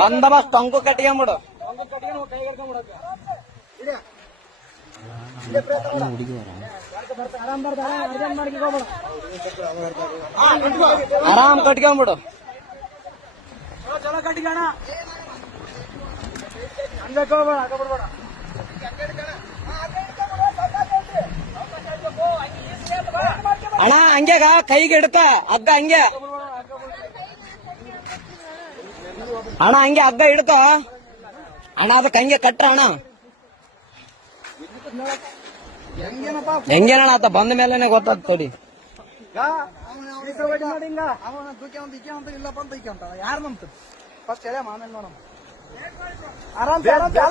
ಬಂದೋಬಸ್ತ್ ಟೊಂಕು ಕಟ್ಕೊಂಬಿಡು. ಆರಾಮ್ ಕಟ್ಕೊಂಬಿಡು. ಚಲೋ ಕಟ್ಕೋಣ. ಅಣ್ಣ ಹಂಗ್ಯಾಗ ಕೈಗೆ ಹಿಡ್ಕ ಹಗ್ಗ ಹಂಗೆ ಅಣ್ಣ ಹಂಗೆ ಹಗ್ಗ ಹಿಡ್ಕ ಅಣ್ಣ ಅದಕ್ಕೆ ಹಂಗೆ ಕಟ್ರ ಅಣ್ಣ. ಹೆಂಗೇನಣ್ಣ ಆತ ಬಂದ ಮೇಲೆನೆ ಗೊತ್ತಾದ್ ತೊಡಿ.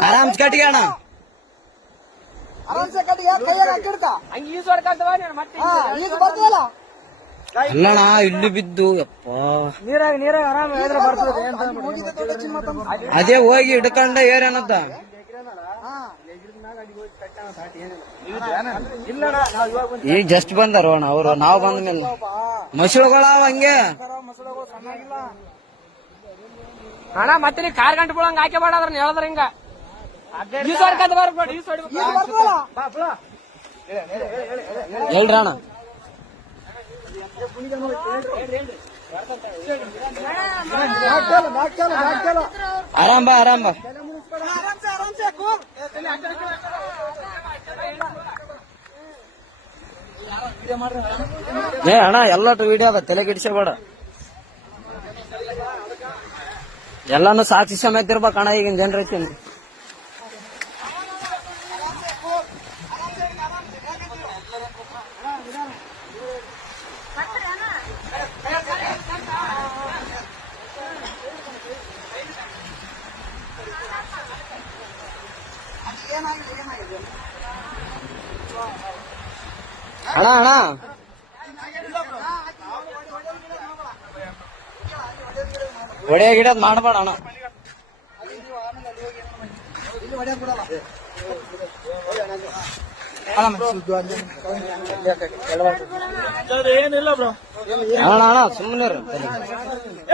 ಆರಾಮ್ ಕಟ್ಟಿ ಅಣ್ಣ. ಅಲ್ಲಣ್ಣ ಇಲ್ಲಿ ಬಿದ್ದು ಯಪ್ಪ ನೀರಾಗ ಆರಾಮ್ ಅದೇ ಹೋಗಿ ಹಿಡ್ಕೊಂಡ ಏರೇನತ್ತ. ಈಗ ಜಸ್ಟ್ ಬಂದಾರ ಅಣ್ಣ ಅವ್ರು. ನಾವ್ ಬಂದ ಮೇಲೆ ಮಸಳುಗಳಾವ ಹಂಗೆ ಅಣ್ಣ. ಮತ್ತೆ ನೀ ಕಾರ್ ಗಂಟೆ ಬಿಡಂಗ ಹಾಕಿ ಬಾಡ್ರ ಹೇಳಿದ್ರ ಹಿಂಗ ಹೇಳ್ರಣ್ಣ. ಆರಾಮ್ ಬಾ ಆರಾಮ್ ಬಾ. ಏ ಅಣ್ಣ ಎಲ್ಲಟು ವಿಡಿಯೋ ಅದ, ತಲೆ ಗಿಡಿಸಬೇಡ. ಎಲ್ಲಾನು ಸಾಕ್ಷಿ ಸಮೇತ ಇರ್ಬೇಕಣ್ಣ ಈಗಿನ ಜನರೇಷನ್. ಅಣ್ಣ ಅಣ್ಣ ಒಡೆಯ ಗಿಡದ್ ಮಾಡಬೇಡ ಅಣ್ಣ. ಏನಿಲ್ಲ ಬ್ರೋ, ಅಣ್ಣ ಅಣ್ಣ ಸುಮ್ಮನೆ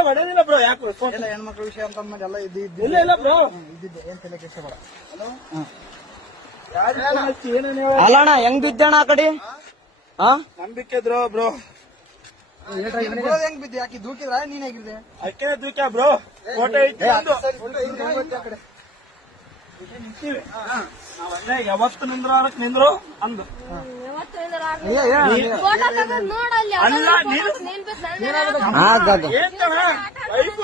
ಹೊಡೆದಿಲ್ಲ ಬ್ರೋ. ಯಾಕೆ ಹೆಣ್ಮಕ್ಳ ವಿಷಯ ಅಂತ ಎಲ್ಲ ಇಲ್ಲ ಬ್ರೋ, ಇದ್ದಿದ್ದೆ. ಏನ್ ತಲೆ ಕೆಡಿಸ್ಕೋಬೇಡ. ಅಲ್ಲ ಅಣ್ಣ ಹೆಂಗ್ ಬಿದ್ದಣ್ಣ ಆ ಕಡೆ? ನಂಬಿಕೆ ಇದ್ರು ಬ್ರೋ. ಹೆಂಗ್ ಬಿದ್ದೆ? ಯಾಕೆ ದೂಕಿದ್ರ? ನೀನ್ ಹೇಗಿದ್ದೆ? ಅಕ್ಕೆ ದೂಕ್ಯ ಬ್ರೋ. ಫೋಟೋ ಇಟ್ಟು ಯಾವತ್ತು ನಿಂದ್ರು ಅಂದು ಅಲ್ಲ.